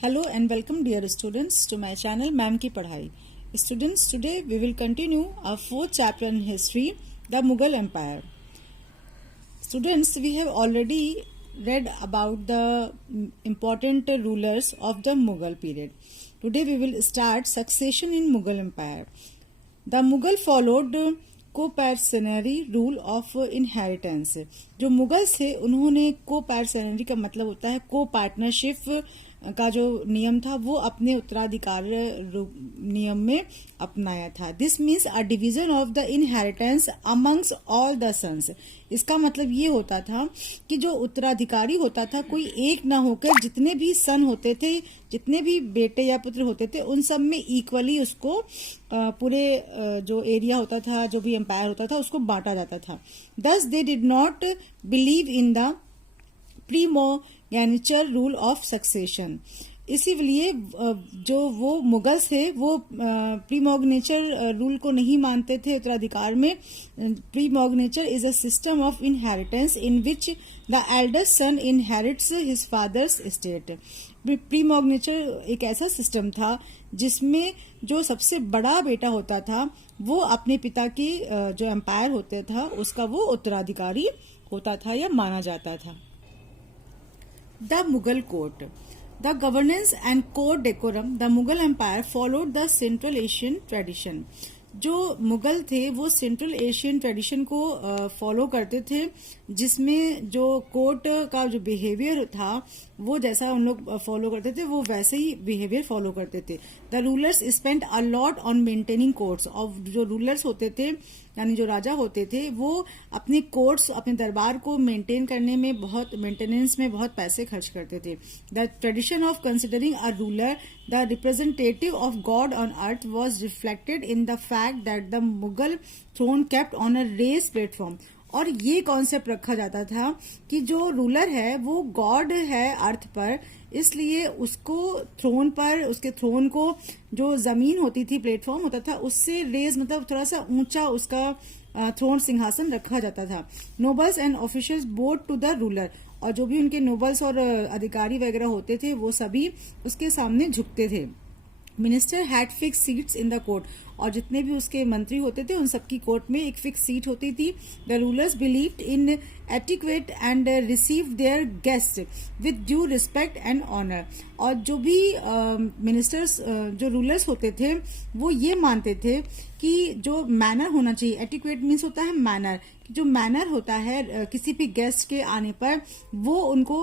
Hello and welcome dear students to my channel ma'am की पढ़ाई. Students, today we will continue our fourth chapter in history, the Mughal Empire. Students, we have already read about the important rulers of the Mughal period. Today we will start succession in Mughal Empire. The Mughal followed co-parcenary rule of inheritance. जो Mughals थे उन्होंने co-parcenary का मतलब होता है को partnership का जो नियम था वो अपने उत्तराधिकार नियम में अपनाया था. This means a division of the inheritance amongst all the sons. इसका मतलब ये होता था कि जो उत्तराधिकारी होता था कोई एक ना होकर जितने भी सन होते थे, जितने भी बेटे या पुत्र होते थे, उन सब में इक्वली उसको पूरे जो एरिया होता था, जो भी एम्पायर होता था, उसको बांटा जाता था. Thus they did not believe in the primogeniture rule of succession. इसीलिए जो वो मुगल्स थे वो प्रीमोर्गेनिचर रूल को नहीं मानते थे उत्तराधिकार में. Primogeniture is a system of inheritance in which the eldest son inherits his father's estate. Primogeniture एक ऐसा सिस्टम था जिसमें जो सबसे बड़ा बेटा होता था वो अपने पिता की जो एम्पायर होता था उसका वो उत्तराधिकारी होता था या माना जाता था. The Mughal court. The governance and court decorum. The Mughal Empire followed the Central Asian tradition. जो मुगल थे वो सेंट्रल एशियन ट्रेडिशन को फॉलो करते थे, जिसमें जो कोर्ट का जो बिहेवियर था वो जैसा उन लोग फॉलो करते थे वो वैसे ही बिहेवियर फॉलो करते थे. The rulers spend a lot on maintaining courts. और जो रूलर्स होते थे यानी जो राजा होते थे वो अपने कोर्ट्स, अपने दरबार को मेंटेन करने में मेंटेनेंस में बहुत पैसे खर्च करते थे. The tradition of considering a ruler the representative of God on earth was reflected in the fact that the Mughal throne kept on a raised platform. और ये कॉन्सेप्ट रखा जाता था कि जो रूलर है वो गॉड है अर्थ पर, इसलिए उसको थ्रोन पर, उसके थ्रोन को जो जमीन होती थी, प्लेटफॉर्म होता था, उससे रेज मतलब थोड़ा सा ऊंचा उसका थ्रोन सिंहासन रखा जाता था. Nobles and officials bowed to the ruler. और जो भी उनके नोबल्स और अधिकारी वगैरह होते थे वो सभी उसके सामने झुकते थे. Minister had fix seats in the court. और जितने भी उसके मंत्री होते थे उन सबकी कोर्ट में एक फिक्स सीट होती थी. The rulers believed in etiquette and received their guest with due respect and honour. और जो भी मिनिस्टर्स जो रूलर्स होते थे वो ये मानते थे कि जो मैनर होना चाहिए, एटिक्वेट मीन्स होता है मैनर, जो मैनर होता है किसी भी गेस्ट के आने पर वो उनको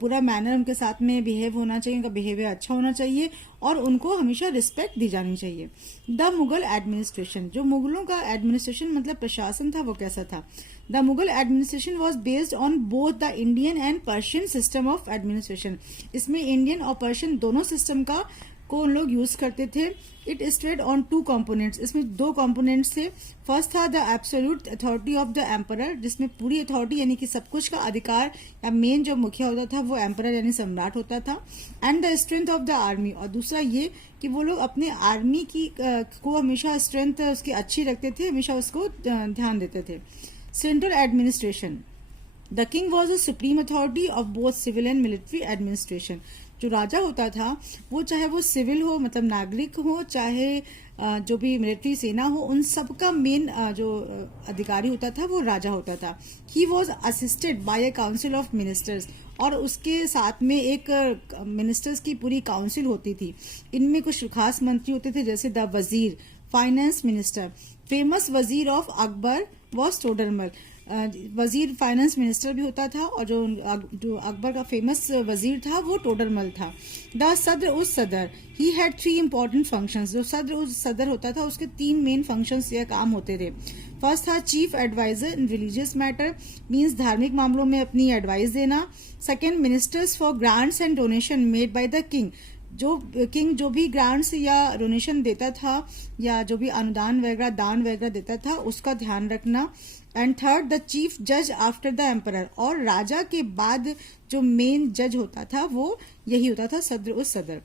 पूरा मैनर उनके साथ में बिहेव होना चाहिए, उनका बिहेवियर अच्छा होना चाहिए और उनको हमेशा रिस्पेक्ट दी जानी चाहिए. The Mughal administration. जो मुगलों का एडमिनिस्ट्रेशन मतलब प्रशासन था वो कैसा था? The Mughal administration was based on both the Indian and Persian system of administration. इसमें इंडियन और पर्शियन दोनों सिस्टम का को उन लोग यूज करते थे. It stayed on two components. इसमें दो कंपोनेंट्स थे. फर्स्ट था the absolute authority of the emperor, जिसमें पूरी अथॉरिटी यानी कि सब कुछ का अधिकार या मेन जो मुखिया होता था वो एम्परर यानी सम्राट होता था. And the strength of the army. और दूसरा ये कि वो लोग अपने आर्मी की को हमेशा स्ट्रेंथ उसकी अच्छी रखते थे, हमेशा उसको ध्यान देते थे. Central administration. The king was the supreme authority of both civil and military administration. जो राजा होता था वो चाहे वो सिविल हो मतलब नागरिक हो, चाहे जो भी मिलिट्री सेना हो, उन सबका मेन जो अधिकारी होता था वो राजा होता था. He was assisted by a council of ministers. और उसके साथ में एक मिनिस्टर्स की पूरी काउंसिल होती थी. इनमें कुछ खास मंत्री होते थे जैसे द वजीर, फाइनेंस मिनिस्टर. फेमस वजीर ऑफ अकबर वॉज टोडरमल. वजीर फाइनेंस मिनिस्टर भी होता था और जो अकबर का फेमस वजीर था वो टोडरमल था. द सदर उस सदर. He had 3 important functions. जो सदर उस सदर होता था उसके 3 मेन फंक्शंस या काम होते थे. फर्स्ट था chief adviser in religious matter, means धार्मिक मामलों में अपनी एडवाइस देना. Second, ministers for grants and donation made by the king. जो किंग जो भी ग्रांट्स या डोनेशन देता था या जो भी अनुदान वगैरह दान वगैरह देता था उसका ध्यान रखना. एंड थर्ड, द चीफ जज आफ्टर द एम्परर. और राजा के बाद जो मेन जज होता था वो यही होता था, सदर उस सदर.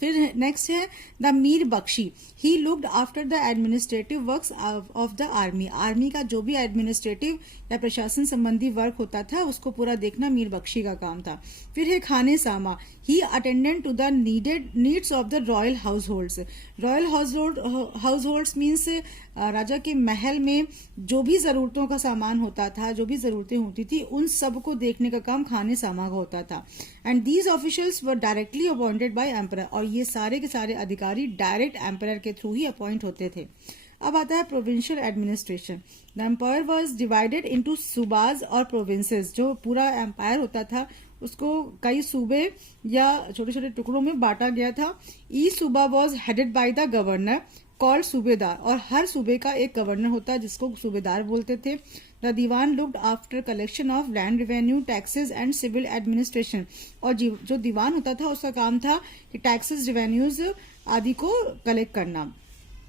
फिर नेक्स्ट है the Mir Bakhshi. He looked after the administrative works of the army. Army का जो भी एडमिनिस्ट्रेटिव या प्रशासन संबंधी वर्क होता था उसको पूरा देखना मीर बख्शी का काम था. फिर है खाने सामा. He attendant to the needs of the royal households. Royal households means राजा के महल में जो भी जरूरतों का सामान होता था, जो भी जरूरतें होती थी, उन सब को देखने का काम खाने सामा का होता था। And these officials were directly appointed by emperor, और ये सारे के सारे अधिकारी डायरेक्ट एम्परर के थ्रू ही अपॉइंट होते थे। अब आता है provincial administration. The empire was divided into सूबाज और प्रोविंसेस। जो पूरा एम्पायर होता था उसको कई सूबे या छोटे छोटे टुकड़ों में बांटा गया था। ईच सूबा was headed by the governor called सूबेदार, और हर सूबे का एक गवर्नर होता है जिसको सूबेदार बोलते थे। The Diwan looked after collection of land revenue, taxes and civil administration. और जो दीवान होता था उसका काम था कि टैक्सेस, रेवेन्यूज आदि को कलेक्ट करना।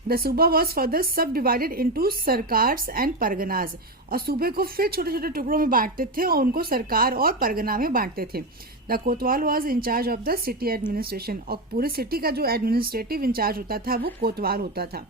द सूबा वॉज फर्दर सब डिवाइडेड इंटू सरकार्स एंड परगनाज, और सूबे को फिर छोटे छोटे टुकड़ों में बांटते थे और उनको सरकार और परगना में बांटते थे। The kotwal was incharge of the city administration, और पूरे सिटी का जो एडमिनिस्ट्रेटिव इंचार्ज होता था वो कोतवाल होता था।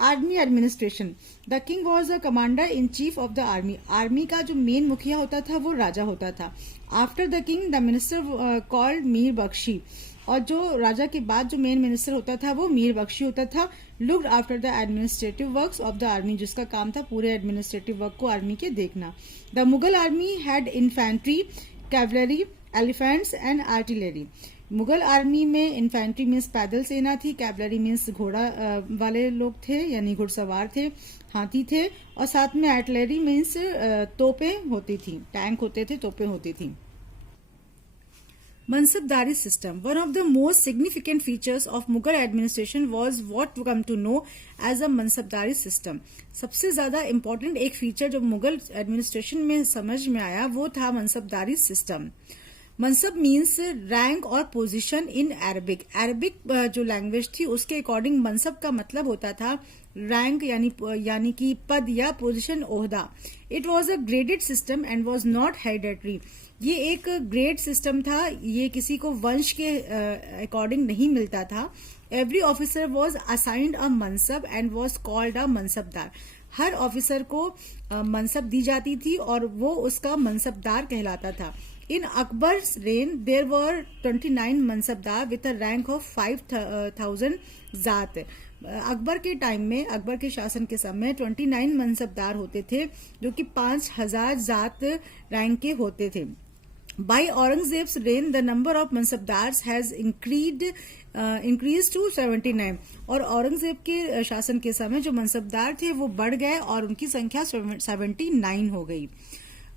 Army administration. The king was the commander in chief of the army. Army का जो मेन मुखिया होता था वो राजा होता था। After the king the minister called Mir Bakhshi, और जो राजा के बाद जो मेन मिनिस्टर होता था वो मीर बख्शी होता था। Looked after the administrative works of the army, जिसका काम था पूरे एडमिनिस्ट्रेटिव वर्क को आर्मी के देखना। The Mughal army had infantry, cavalry, elephants and artillery. Mughal army में इन्फेंट्री मीन्स पैदल सेना थी, कैवलरी मीन्स घोड़ा वाले लोग थे यानी घुड़सवार थे, हाथी थे, और साथ में आर्टिलरी मीन्स तोपें होती थी, टैंक होते थे, तोपें होती थी। Mansabdari system. One of the most significant features of Mughal administration was what we come to know as a Mansabdari system. सबसे ज्यादा इम्पोर्टेंट एक फीचर जो मुगल एडमिनिस्ट्रेशन में समझ में आया वो था मनसबदारी सिस्टम। मनसब मीन्स रैंक और पोजीशन इन अरबिक। अरबिक जो लैंग्वेज थी उसके अकॉर्डिंग मनसब का मतलब होता था रैंक यानी कि पद या पोजीशन, ओहदा। It was a graded system and was not hereditary. ये एक ग्रेड सिस्टम था, ये किसी को वंश के अकॉर्डिंग नहीं मिलता था। Every officer was assigned a mansab and was called a mansabdar. हर ऑफिसर को मनसब दी जाती थी और वो उसका मनसबदार कहलाता था। In Akbar's reign there were 29 mansabdar with a rank of 5000 zat. Akbar के टाइम में, अकबर के शासन के समय 29 मनसबदार होते थे जो कि 5000 जात रैंक के होते थे। By Aurangzeb's reign, the number of mansabdars has increased to 79, और औरंगजेब के शासन के समय जो मनसबदार थे वो बढ़ गए और उनकी संख्या 79 हो गई।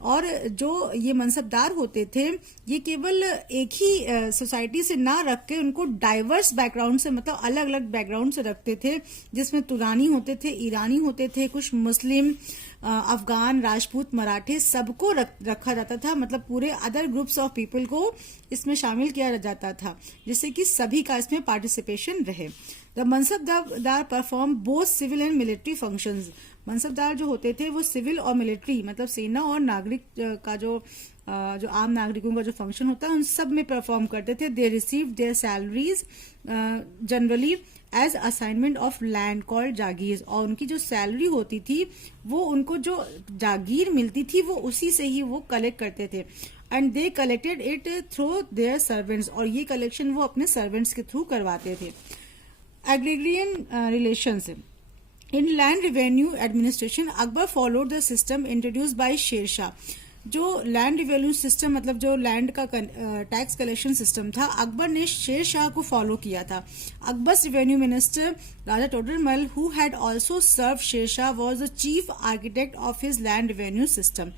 और जो ये मनसबदार होते थे ये केवल एक ही सोसाइटी से ना रख के उनको डाइवर्स बैकग्राउंड से, मतलब अलग अलग बैकग्राउंड से रखते थे, जिसमें तुरानी होते थे, ईरानी होते थे, कुछ मुस्लिम, अफगान, राजपूत, मराठे, सबको रखा जाता था। मतलब पूरे अदर ग्रुप्स ऑफ पीपल को इसमें शामिल किया जाता था जिससे कि सभी का इसमें पार्टिसिपेशन रहे। The mansabdar perform both civil and military functions. मनसबदार जो होते थे वो सिविल और मिलिट्री, मतलब सेना और नागरिक का जो आम नागरिकों का जो फंक्शन होता है उन सब में परफॉर्म करते थे। They receive their salaries generally as assignment of land called jagir, और उनकी जो सैलरी होती थी वो उनको जो जागीर मिलती थी वो उसी से ही वो कलेक्ट करते थे। And they collected it through their servants, और ये कलेक्शन वो अपने सर्वेंट्स के थ्रू करवाते थे। Agrarian relations. In land revenue administration Akbar followed the system introduced by Sher Shah. जो लैंड रेवेन्यू सिस्टम, मतलब जो लैंड का टैक्स कलेक्शन सिस्टम था, अकबर ने शेरशाह को फॉलो किया था। Akbar's revenue minister Raja Todarmal, who had also served Sher Shah, was the chief architect of his land revenue system.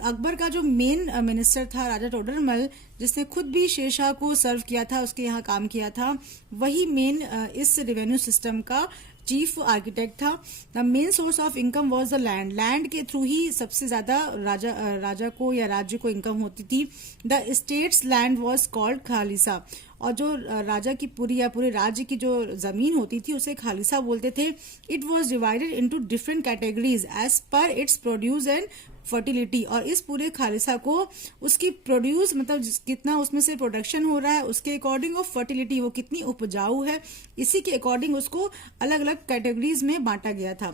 Akbar का जो मेन मिनिस्टर था राजा टोडरमल, जिसने खुद भी शेरशाह को सर्व किया था, उसके यहाँ काम किया था, वही मेन इस रेवेन्यू सिस्टम का चीफ आर्किटेक्ट था। The main source of income was the land. Land के थ्रू ही सबसे ज्यादा राजा को या राज्य को इनकम होती थी। The state's land was called khalisa, और जो राजा की पूरी या पूरे राज्य की जो जमीन होती थी उसे खालिसा बोलते थे। It was divided into different categories as per its produce and fertility, और इस पूरे खालिसा को उसकी प्रोड्यूस, मतलब कितना उसमें से प्रोडक्शन हो रहा है उसके अकॉर्डिंग, और फर्टिलिटी वो कितनी उपजाऊ है, इसी के अकॉर्डिंग उसको अलग अलग कैटेगरीज में बांटा गया था।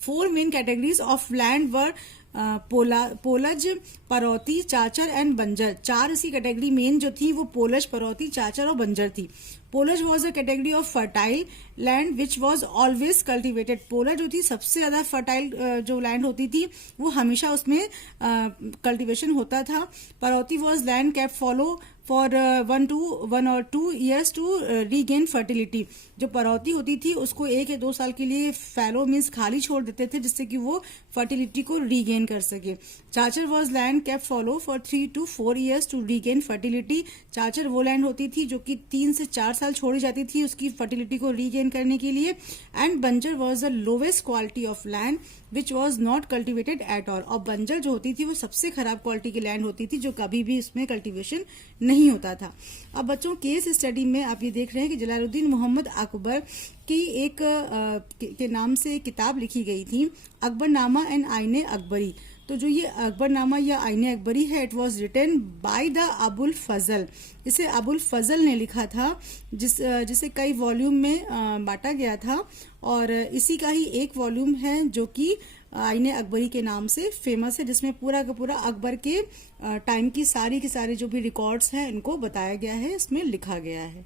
4 main categories of land were polaj, parauti, chachar and banjar. 4 इसकी कैटेगरी मेन जो थी वो पोलज, परौती, चाचर और बंजर थी। Polaj was a category of fertile land which was always cultivated. पोलज जो थी सबसे ज्यादा फर्टाइल जो लैंड होती थी वो हमेशा उसमें कल्टिवेशन होता था। Parauti was land kept fallow for 1 or 2 years to regain fertility. जो परौती होती थी उसको 1 या 2 साल के लिए फैलो मीन्स खाली छोड़ देते थे जिससे कि वो फर्टिलिटी को रीगेन कर सके। Chachar was land kept fallow for 3 to 4 years to regain fertility. चाचर वो लैंड होती थी जो कि 3 से 4 साल छोड़ी जाती थी उसकी फर्टिलिटी को रीगेन करने के लिए। एंड बंजर was the lowest quality of land which was not cultivated at all. और बंजर जो होती थी वो सबसे खराब क्वालिटी की लैंड होती थी जो कभी भी उसमें कल्टिवेशन नहीं होता था। अब बच्चों केस स्टडी में आप ये देख रहे हैं कि जलालुद्दीन मोहम्मद अकबर की एक के नाम से एक किताब लिखी गई थी, अकबरनामा एंड आईने अकबरी। तो जो ये अकबरनामा या आईने अकबरी है it was written by the Abul Fazl. इसे अबुल फजल ने लिखा था जिसे कई वॉल्यूम में बांटा गया था और इसी का ही एक वॉल्यूम है जो कि आईने अकबरी के नाम से फेमस है, जिसमें पूरा का पूरा अकबर के टाइम की सारी जो भी रिकॉर्ड्स हैं इनको बताया गया है, इसमें लिखा गया है।